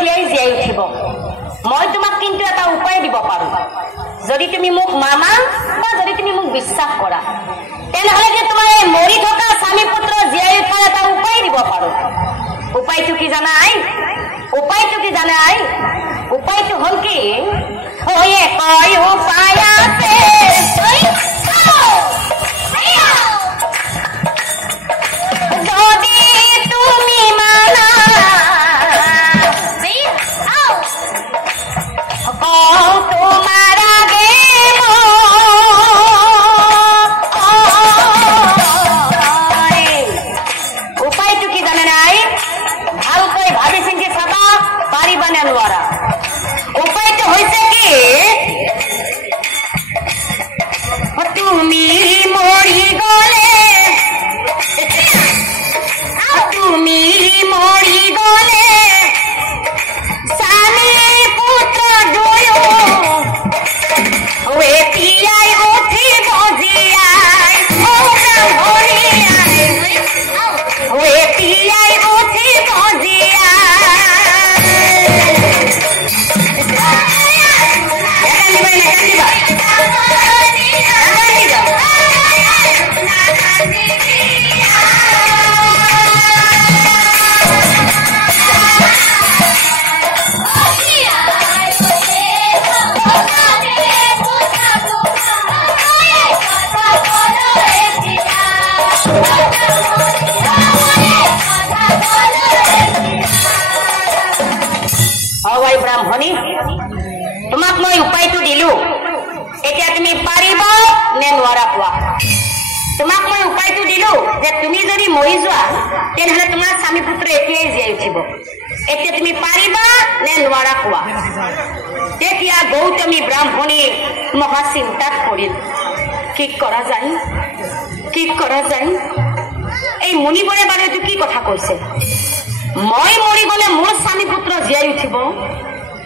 এতিয়াই জীয়াই উঠিব মই তোমাক কিন্তু এটা উপায় দিব পাৰো যদি তুমি মোক মানা বা যদি তুমি মোক বিশ্বাস কৰা তেনেহলে কি তোমাৰ এই মৰি থকা স্বামী পুত্ৰ জীয়াই উঠাৰ এটা উপায় দিব পাৰো উপায়টো কি জানা আই উপায়টো হল কি ওয়ে কয় উপায় আছে যদি তুমি মানা তোমার আগে উপায়টো কি জানে নাই ভালকৈ ভাবি চিন্তি চাবা পাৰিবা নে নোৱাৰা উপায়টো হৈছে কি তুমি মৰি গলে স্বামী পুত্ৰ দুয়ো এতিয়াই উঠিব জীয়াই এতিয়াই উঠিব ব্ৰাহ্মণী তোমাক মই উপায়টো দিলো এতিয়া তুমি পাৰিবা নে নোৱাৰা কোৱা তোমাক মই উপায়টো দিলো যে তুমি যদি মৰি যোৱা তেনেহলে তোমাৰ স্বামী পুত্ৰ এতিয়াই জীয়াই উঠিব এতিয়া তুমি পাৰিবা নে নোৱাৰা কোৱা তেতিয়া গৌতমী ব্ৰাহ্মণী মহা চিন্তাত পৰিল কি কৰা যায় এই মুনিবৰে বাৰু এইটো কি কথা কৈছে মই মৰি গলে মোৰ স্বামী পুত্ৰ জীয়াই উঠিব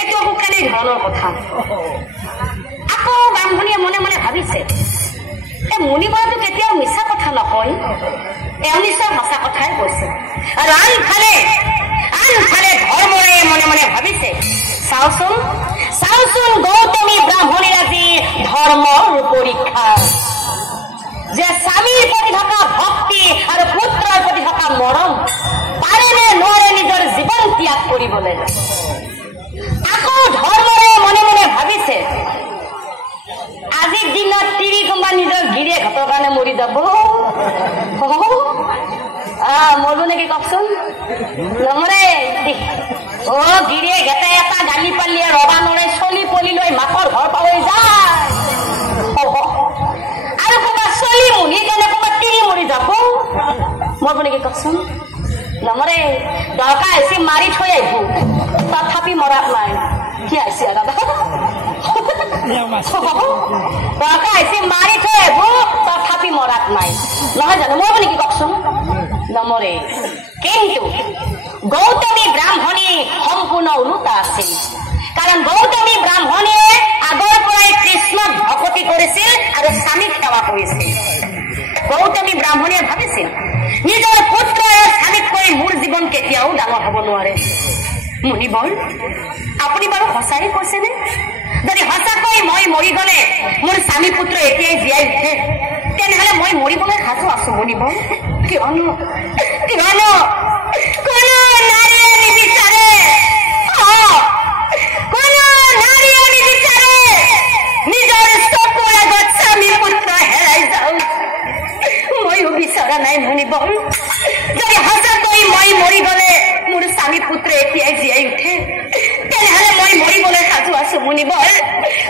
এইটো আকৌ কেনে ধৰণৰ কথা আকৌ ব্ৰাহ্মণীয়ে মনে মনে ভাবিছে এই মুনিবৰেতো কেতিয়াও মিছা কথা নকয় এওঁ নিশ্চয় সঁচা কথাই কৈছে আৰু আনফালে ধৰ্মৰে মনে মনে ভাবিছে চাওচোন গৌতমী ব্ৰাহ্মণীৰ আজি ধৰ্মৰ পৰীক্ষা যে স্বামীৰ প্ৰতি থকা ভক্তি আৰু পুত্ৰৰ প্ৰতি থকা মৰম পাৰে নে নোৱাৰে নিজৰ জীৱন ত্যাগ কৰিবলৈ আকৌ ধৰ্মৰে মনে মনে ভাবিছে আজিৰ দিনত তিৰি কোনোবা নিজৰ গিৰিয়েকৰ কাৰণে মৰি যাব মৰব নেকি কওকচোন নমৰে গিৰিয়েক এটা গালি পালিয়ে ৰবা নৰে চলি পলি লৈ মাকৰ ঘৰ পাহৰি যায় আৰু ক'ৰবাত চলি মুনি কেনে ক'ৰবাত তিৰি মৰি যাব মৰব নেকি কওকচোন নমৰে দৰকাৰ হৈছে মাৰি থৈ আহিব তথাপি মৰাত নাই কি আহিছে দাদা দৰকাৰ হৈছে মাৰি থৈ আহিব তথাপি মৰাত নাই নহয় জানো মৰব নেকি কওকচোন নমৰে কিন্তু গৌতমী ব্ৰাহ্মণী সম্পূৰ্ণ ওলোটা আছিল কাৰণ গৌতমী ব্ৰাহ্মণীয়ে আগৰ পৰাই কৃষ্ণক ভকতি কৰিছিল আৰু স্বামীক সেৱা কৰিছিল গৌতমী ব্ৰাহ্মণীয়ে ভাবিছিল নিজৰ পুত্ৰ আৰু স্বামীতকৈ মোৰ জীৱন কেতিয়াও ডাঙৰ হ'ব নোৱাৰে মুনিবৰ আপুনি বাৰু সঁচাই কৈছেনে যদি সঁচাকৈ মই মৰি গলে মোৰ স্বামী পুত্ৰ এতিয়াই জীয়াই উঠে তেনেহলে মই মৰিবলৈ সাজু আছো মুনিবৰ কিয়নো কোনো নাৰীয়ে নিবিচাৰে নিজৰ চকুৰ আগত স্বামী পুত্ৰ হেৰাই যাওঁ ময়ো বিচৰা নাই মুনিবৰ যদি সঁচাকৈ মই মৰি গলে মোৰ স্বামী পুত্ৰ এতিয়াই জীয়াই উঠে তেনেহলে মই মৰিবলৈ সাজু আছো মুনিবৰ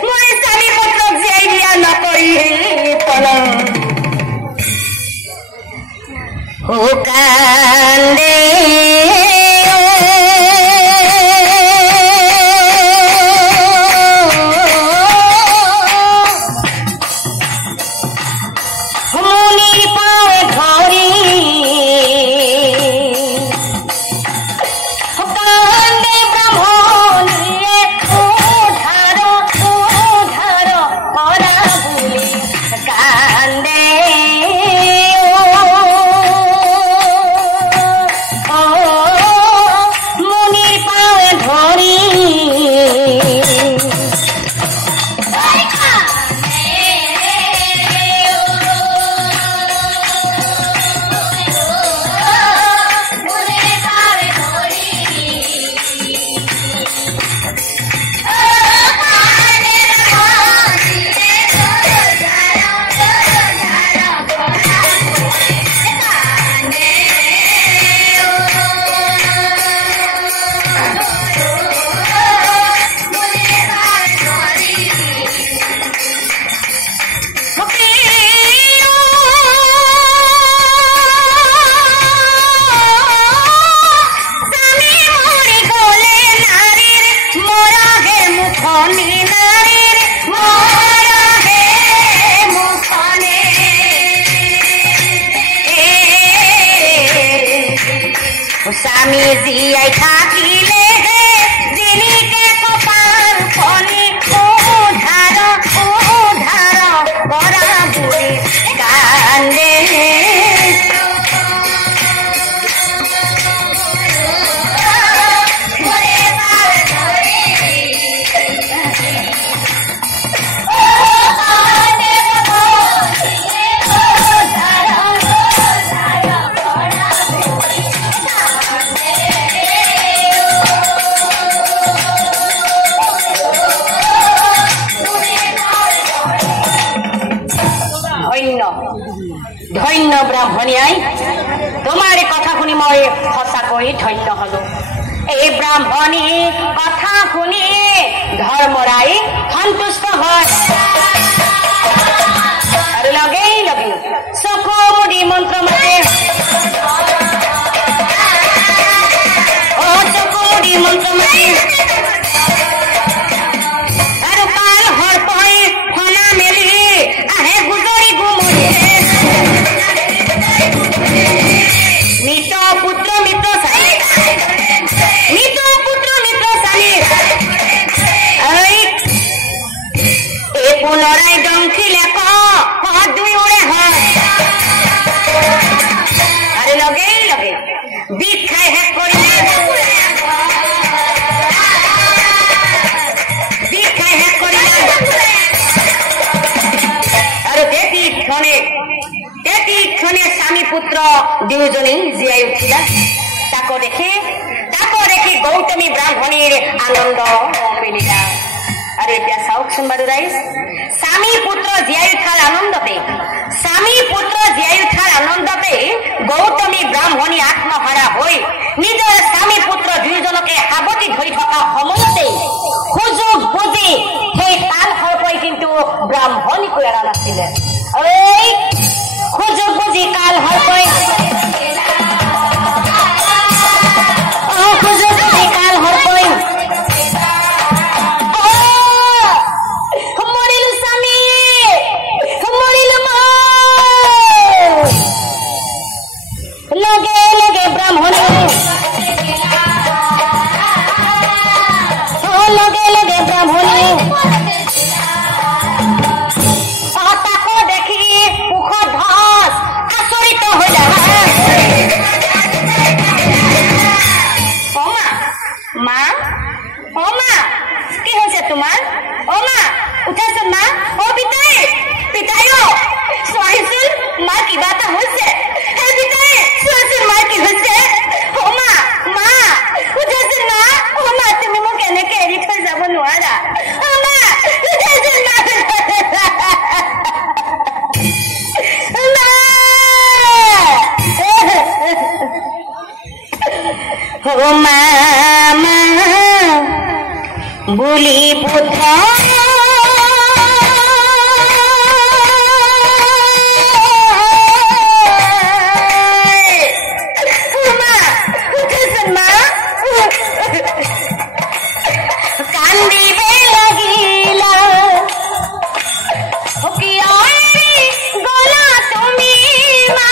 মই স্বামী পুত্ৰক জীয়াই দিয়া নকৰি কান্দে Oh আমি জিয়াই থাকিলে যে দিনিকে কপাল ফনি উধার বরা বুড়ি কান্দে ধন্য ব্রাহ্মণিয়াই তোমার কথা শুনি মই সঁচাকৈ ধন্য হলো। এই ব্রাহ্মণী কথা শুনি ধৰ্মৰাই সন্তুষ্ট হয় আৰু লগেই লগে চকু মুদি মন্ত্ৰ মাতে। চকু মুদি মন্ত্ৰ মাতে আৰু কাল হৰপই ফনা মেলি আহে গুজৰি গুমৰি মৃত পুত্ৰ মৃত চালি মৃত পুত্ৰ মৃত চালি এই পুনৰাই ডংখিলে দুই ওৰে হয় আৰু লগেই লগে বিষ খাই শেষ কৰিলে বিষ খাই শেষ কৰিলে আৰু তেতিক্ষণে স্বামী পুত্ৰ দুয়োজনী জীয়াই উঠিলা। তাকো দেখি গৌতমী ব্ৰাহ্মণীৰ আনন্দ মিলিলা। আৰু এতিয়া চাওকচোন বাৰু ৰাইজ, স্বামী পুত্ৰ জীয়াই উঠাৰ আনন্দতে গৌতমী ব্ৰাহ্মণী আত্মহাৰা হৈ নিজৰ স্বামী পুত্ৰ দুয়োজনকে সাৱটি ধৰি থকা সময়তে সুযোগ বুজি সেই তাল সৰ্পই কিন্তু ব্ৰাহ্মণীকো এৰা নাছিলে। সুযোগ বুজি কাল হৰপই সুযোগ বুজি কাল হৰপই মৰিলো স্বামী মৰিলো লগে লগে ব্ৰাহ্মণী লগে লগে ব্ৰাহ্মণী তাকো দেখি মুখ ধস আচৰিত হৈ যাব। মা কি হৈছে তোমাৰ? মা উঠাচোন মা। পিতাই পিতাই চোৱাচোন মা কিবা এটা হৈছে। পিতাই চোৱাচোন মা কি হৈছে। মা উঠাচোন মা। মা তুমি মোক এনেকে এৰি থৈ যাব নোৱাৰা। মা উঠাচোন মা। মামা বুলি পুত্ৰ কান্দিবে লাগিলা গলা তুমি মা।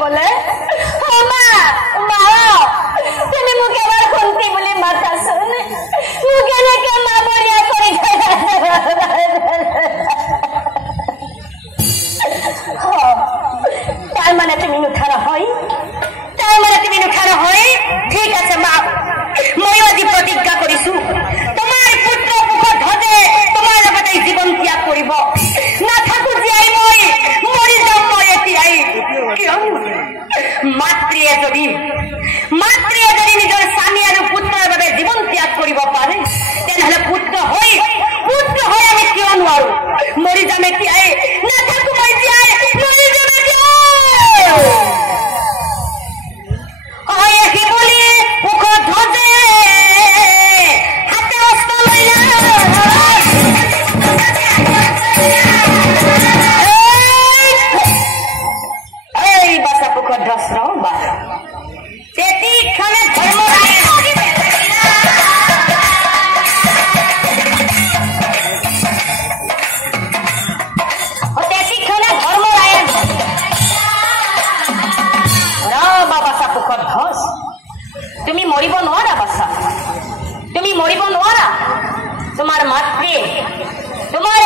কলে মা মা তুমি মোক এবাৰ খন্তি বুলি মাতাচোন মোক এনেকে মা বৰিয়া কৰি তাৰ মানে তুমি নুঠা নহয় ঠিক আছে মা মই আজি প্ৰতিজ্ঞা কৰিছো তোমাৰ পুত্ৰ মুখত ধজে তোমাৰ লগতে জীৱন ত্যাগ কৰিব নাথাকো জীয়াই মই মৰি যাম মই এতিয়াই মাতৃয়ে যদি নিজৰ স্বামী আৰু পুত্ৰৰ বাবে জীৱন ত্যাগ কৰিব পাৰে তেনেহলে পুত্ৰ হৈ আমি কিয় নোৱাৰো মৰি যাম এতিয়াই নাথাকো মই জীয়াই মৰি যাম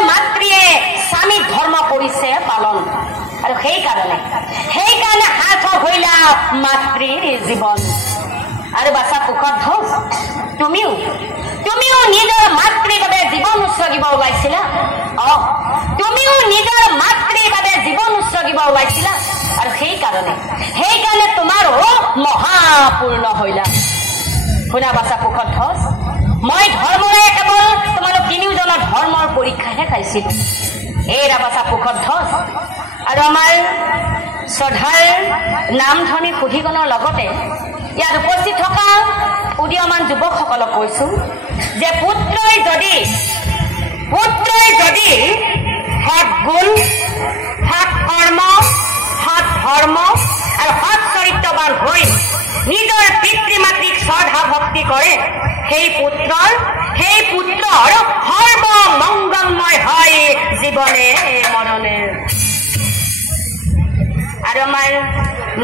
মাতৃয়ে স্বামী ধৰ্ম কৰিছে পালন আৰু সেইকাৰণে সাৰ্থক হইলা মাতৃৰ জীৱন আৰু বাছা পুখত ধোষ তুমিও নিজৰ মাতৃৰ বাবে জীৱন উৎসৰ্গিব ওলাইছিলা তুমিও নিজৰ মাতৃৰ বাবে জীৱন উৎসৰ্গিব ওলাইছিলা আৰু সেইকাৰণে তোমাৰো মহাপূৰ্ণ হইলা শুনা বাছা পুখত ধোষ মই ধৰ্মৰে কেৱল তোমালোক তিনিওজনৰ ধৰ্মৰ পৰীক্ষাহে খাইছিলো এই ৰাবাচা পুখত ধোষ আৰু আমাৰ শ্ৰদ্ধাৰ নামধনী সুধীগণৰ লগতে ইয়াত উপস্থিত থকা উদীয়মান যুৱকসকলক কৈছো যে পুত্ৰই যদি সৎ গুণ সৎ কৰ্ম সৎ ধৰ্ম আৰু সৎ চৰিত্ৰবান হৈ নিজৰ পিতৃ মাতৃক শ্ৰদ্ধা ভক্তি কৰে সেই পুত্ৰৰ সৰ্বমংগলময় হয় জীৱনে মৰণে আৰু আমাৰ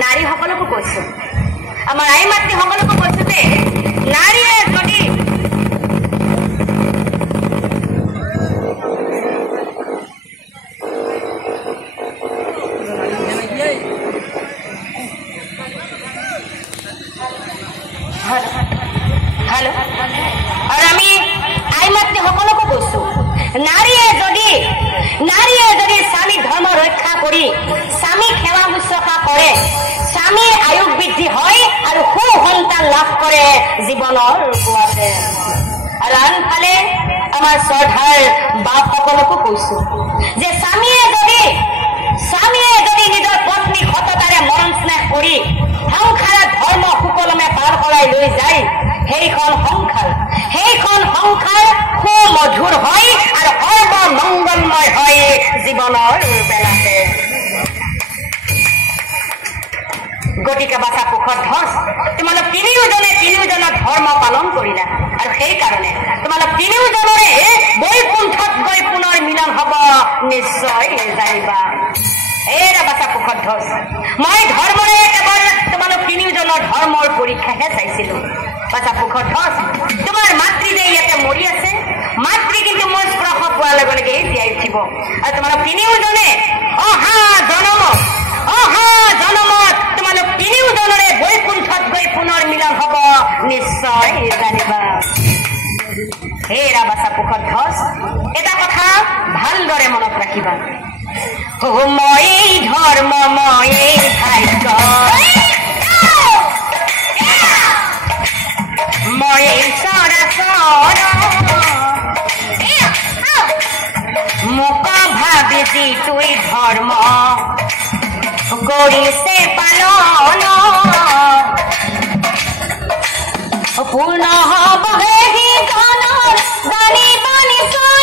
নাৰীসকলকো কৈছো আমাৰ আই মাতৃসকলকো কৈছো যে নাৰীয়ে যদি हेलो और আমি আই মাতৃ সকলকো কৈছো নাৰীয়ে যদি স্বামী ধৰ্ম ৰক্ষা কৰি স্বামী সেৱা শুশ্ৰূষা কৰে স্বামীৰ আয়ুস বৃদ্ধি হয় আৰু সুসন্তান লাভ কৰে জীৱনৰ পুৱাতে আৰু আনফালে আমাৰ শ্ৰদ্ধাৰ বাপ সকলকো কৈছো যে স্বামীয়ে যদি নিজৰ পত্নীক সততাৰে মৰম স্নেহ কৰি সংসাৰত ধৰ্ম সুকলমে পাৰ কৰাই লৈ যায় সেইখন সংসাৰ সুমধুৰ হয় আৰু সৰ্বমংগলময় হয় জীৱনৰ বেলাতে গতিকে বাছা পুখত ধোষ তোমালোক তিনিওজনৰ ধৰ্ম পালন কৰিলা আৰু সেইকাৰণে তোমালোক তিনিওজনৰে বৈকুণ্ঠত গৈ পুনৰ মিলন হব নিশ্চয় জানিবা এৰা বাছা পুখত ধোষ মই ধৰ্মৰে কেৱল তোমালোক তিনিওজনৰ ধৰ্মৰ পৰীক্ষাহে চাইছিলো বাছা পুখত ধোষ তোমাৰ মাতৃ যে ইয়াতে মৰি আছে মাতৃ কিন্তু মোৰ স্পৰ্শ পোৱাৰ লগে লগে জীয়াই উঠিব আৰু তোমালোক তিনিওজনে অহা জনমত তোমালোক তিনিওজনৰে বৈকুণ্ঠত গৈ পুনৰ মিলন হব নিশ্চয় জানিবা হেৰা বাছা পুখত ধোষ এটা কথা ভালদৰে মনত ৰাখিবা মই ধৰ্ম মই ভাগ্য মই চৰাচৰ মোক ভাবি যিটোই ধৰ্ম কৰিছে পালন পূৰ্ণ হবহে গানৰ জানিব নিশ্চয়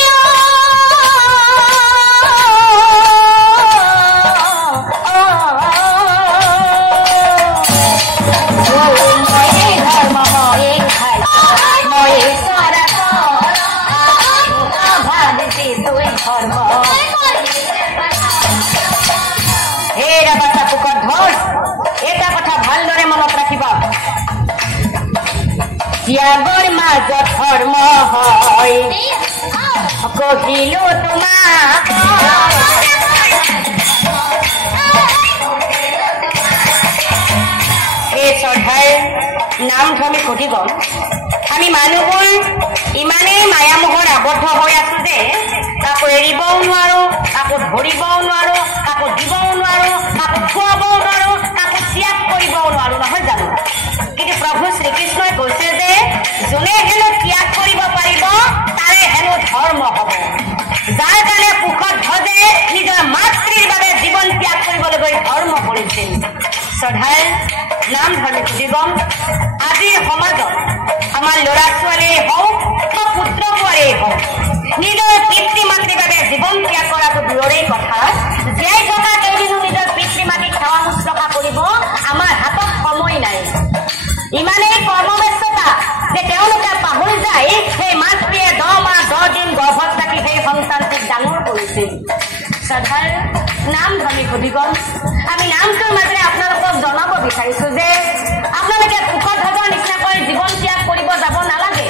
ত্যাগৰ মাজত ধৰ্ম হয় কহিলো তোমাক এই শ্ৰদ্ধাৰ নাম ধৰ্মী সুধিব আমি মানুহবোৰ ইমানেই মায়ামোহৰ আবদ্ধ হৈ আছো যে কাকো এৰিবও নোৱাৰো কাকো ধৰিবও নোৱাৰো কাকো দিবও নোৱাৰো কাকো খুৱাবও নোৱাৰো কাকো ত্যাগ কৰিবও নোৱাৰো নহয় জানো কিন্তু প্ৰভু শ্ৰীকৃষ্ণই কৈছে যে যোনে হেনো ত্যাগ কৰিব পাৰিব তাৰে হেনো ধৰ্ম হ'ব যাৰ কাৰণে পুখধ্বজে নিজৰ মাতৃৰ বাবে জীৱন ত্যাগ কৰিবলৈ গৈ ধৰ্ম কৰিছিল শ্ৰদ্ধাৰ নাম ধৰ্মী সুধিবম আজিৰ সমাজত আমাৰ ল'ৰা ছোৱালীয়ে হওক বা পুত্ৰ বোৱাৰীয়ে হওক নিজৰ পিতৃ মাতৃৰ বাবে জীৱন ত্যাগ কৰাটো দূৰৰে কথা জীয়াই থকা কেইদিনো নিজৰ পিতৃ মাতৃক সেৱা শুশ্ৰূষা কৰিব আমাৰ হাতত সময় নাই ইমানেই কৰ্মব্যস্ততা যে তেওঁলোকে পাহৰি যায় সেই মাতৃয়ে 10 মাহ 10 দিন গৰ্ভত থাকি সেই সন্তানটিক ডাঙৰ কৰিছিল শ্ৰদ্ধাৰ নাম ধৰ্মী সুধিগম আমি নামটোৰ মাজেৰে আপোনালোকক জনাব বিচাৰিছো যে আপোনালোকে পুখধ্বজৰ নিচিনাকৈ জীৱন ত্যাগ কৰিব যাব নালাগে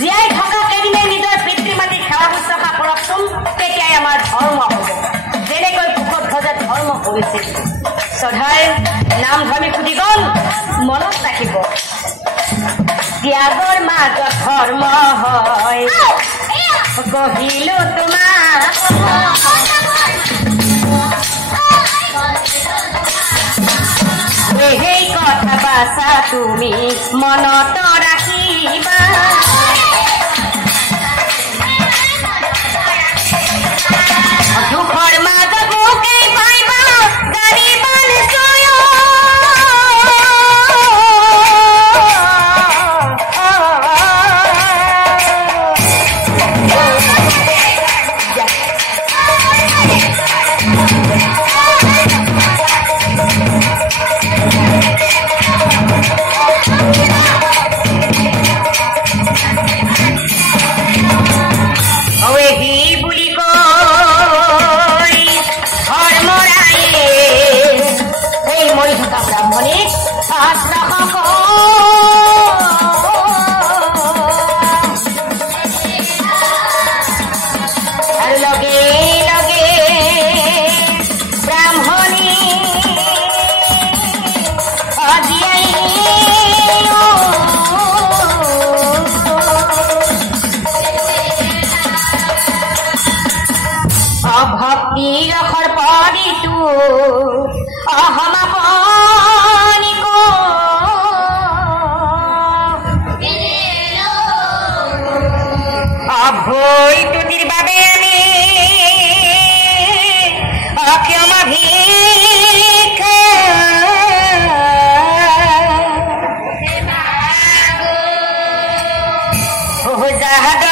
জীয়াই থকা কেইদিনে নিজৰ পিতৃ মাতৃক সেৱা শুশ্ৰূষা কৰকচোন তেতিয়াই আমাৰ ধৰ্ম হ'ব যেনেকৈ পুখধ্বজে ধৰ্ম কৰিছিল শ্ৰদ্ধাৰ নাম ধৰ্মী সুধিগম মনত ৰাখিব ত্যাগৰ মাজত ধৰ্ম হয় কহিলো তোমাক সেই কথা বাছা তুমি মনত ৰাখিবা দুখৰ মাজত মোকেই পাইবা জানিবা নিশ্চয় ভক্তিৰসৰ পৰিটো অহমাপনিক অভৈতুতিৰ বাবে আমি অক্ষমা ভিক্ষা যাহাদ